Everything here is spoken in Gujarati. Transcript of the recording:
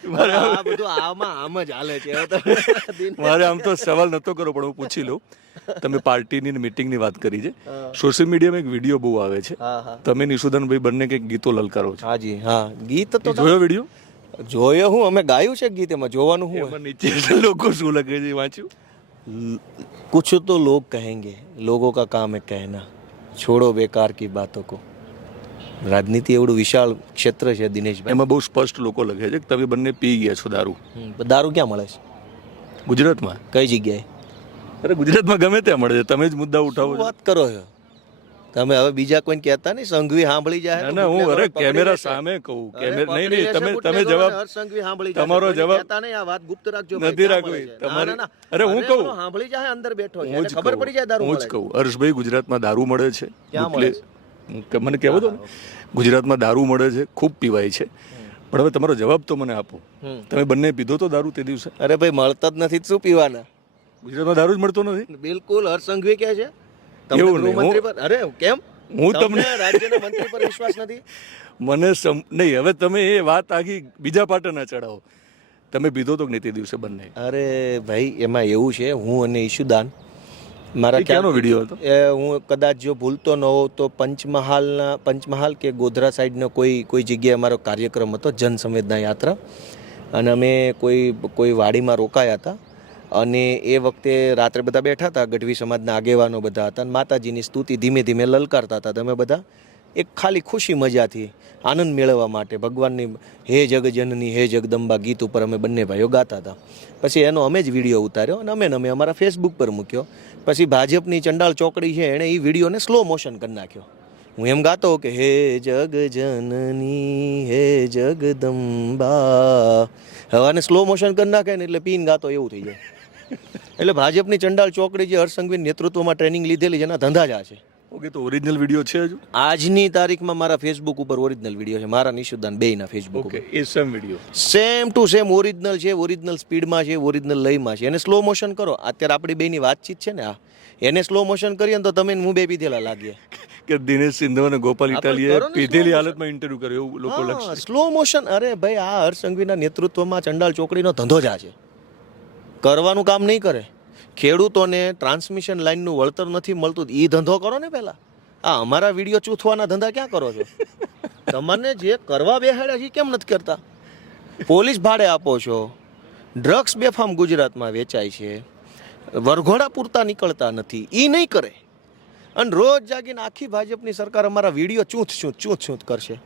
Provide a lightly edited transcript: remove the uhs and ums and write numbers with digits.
આ બધું આમ જ હાલે છે. મારે આમ તો સવાલ નતો કરો પણ હું પૂછી લઉં. તમે પાર્ટીની મીટિંગની વાત કરી છે. સોશિયલ મીડિયામાં એક વિડીયો બહુ આવે છે. તમે નિશુદાનભાઈ બંને કંઈક ગીતો લલકારો છો. હાજી હા, ગીત તો જોયો વિડીયો? જોયો હું, અમે ગાયું છે ગીત, એમાં જોવાનું હું. એમાં નીચે લોકો શું લખે છે વાંચ્યું? कुछ तो लोग कहेंगे, लोगों का काम है कहना, छोड़ो बेकार की बातों को. રાજનીતિ એવડું વિશાળ ક્ષેત્ર છે દિનેશભાઈ. એમાં બહુ સ્પષ્ટ લોકો લખે છે કે તમે બંને પી ગયા છો દારૂ. દારૂ ક્યાં મળે છે ગુજરાતમાં? કઈ જગ્યાએ? અરે ગુજરાતમાં ગમે ત્યાં મળે છે, તમે જ મુદ્દા ઉઠાવો છો. વાત કરો છો તમે. હવે બીજા કોઈને કહેતા નહીં, સંઘવી સાંભળી જાય. ના હું અરે કેમેરા સામે કહું. નહીં તમે જવાબ, સંઘવી સાંભળી જાય. તમારો જવાબ કહેતા નહીં, આ વાત ગુપ્ત રાખજો. નથી રાખવી તમારી. અરે હું કહું, સાંભળી જાય, અંદર બેઠો છે, હું એને જ ખબર પડી જાય દારૂ હું મળે જ કહું હર્ષભાઈ, ગુજરાતમાં દારૂ મળે છે. ક્યાં મળે મને કહેવો દો ને. ગુજરાતમાં દારૂ મળે છે, ખૂબ પીવાય છે. પણ હવે તમારો જવાબ તો મને આપો. તમે બંને પીધો તો દારૂ તે દિવસે? અરે ભાઈ મળતા જ નથી, શું પીવાના? ગુજરાતમાં દારૂ જ મળતો નથી. બિલકુલ. હર્ષ સંઘવી કહે છે એવું નહીં. ગૃહમંત્રી પર. અરે કેમ હું તમને રાજ્યના મંત્રી પર વિશ્વાસ નથી? મને નહીં, હવે તમે એ વાત આખી બીજા પાટે ના ચડાવો. તમે પીધો તો નહીં તે દિવસે બંને? અરે ભાઈ એમાં એવું છે, હું અને ઈશુદાન મારા ક્યાંનો વિડીયો હતો? એ હું કદાચ જો ભૂલતો ન હોઉં તો પંચમહાલ કે ગોધરા સાઈડનો કોઈ જગ્યાએ અમારો કાર્યક્રમ હતો, જન સંવેદના યાત્રા. અને અમે કોઈ વાડીમાં રોકાયા હતા. અને એ વખતે રાત્રે બધા બેઠા હતા, ગઢવી સમાજના આગેવાનો બધા હતા, અને માતાજીની સ્તુતિ ધીમે ધીમે લલકારતા હતા. તમે બધા એક ખાલી ખુશી મજાથી આનંદ મેળવવા માટે ભગવાનની હે જગજનની હે જગદંબા ગીત ઉપર અમે બંને ભાઈઓ ગાતા હતા. પછી એનો અમે જ વિડીયો ઉતાર્યો અને અમે અમારા ફેસબુક પર મૂક્યો. પછી ભાજપની ચંડાળ ચોકડી છે, એણે એ વિડીયોને સ્લો મોશન કરી નાખ્યો. હું એમ ગાતો કે હે જગજનની હે જગદંબા. હવે આને સ્લો મોશન કરી નાખે ને એટલે પીન ગાતો એવું થઈ જાય. એટલે ભાજપની ચંડાળ ચોકડી જે હર્ષ સંઘવીના નેતૃત્વમાં ટ્રેનિંગ લીધેલી છે, એના ધંધા જ આ છે. ઓકે, તો ઓરિજિનલ વિડીયો છે હજુ? આજની તારીખમાં મારા ફેસબુક ઉપર ઓરિજિનલ વિડીયો છે, મારા નિશુદાન બેયના ફેસબુક ઉપર. ઓકે, એ same video same to same original છે, ઓરિજિનલ સ્પીડમાં છે, ઓરિજિનલ લયમાં છે. એને સ્લો મોશન કરો. અત્યારે આપણી બેની વાતચીત છે ને, એને સ્લો મોશન કરીએ ને તો તમે હું બે પીધેલા લાગીએ. કે દિનેશ સિંધવ અને ગોપાલ ઇટાલીએ પીધેલી હાલતમાં ઇન્ટરવ્યુ કર્યો એવું લોકો લખશે. Slow motion. અરે ભાઈ આ હર્ષ સંઘવીના નેતૃત્વમાં ચંડાળ ચોકડીનો ધંધો જ આ છે. કરવાનું કામ નહીં કરે. ખેડૂતોને ટ્રાન્સમિશન લાઇનનું વળતર નથી મળતું, એ ધંધો કરો ને પહેલાં. આ અમારા વિડીયો ચૂથવાના ધંધા ક્યાં કરો છો? તમને જે કરવા બેહાડ્યા છે કેમ નથી કરતા? પોલીસ ભાડે આપો છો, ડ્રગ્સ બેફામ ગુજરાતમાં વેચાય છે, વરઘોડા પૂરતા નીકળતા નથી, એ નહીં કરે. અને રોજ જાગીને આખી ભાજપની સરકાર અમારા વિડીયો ચૂંથ કરશે.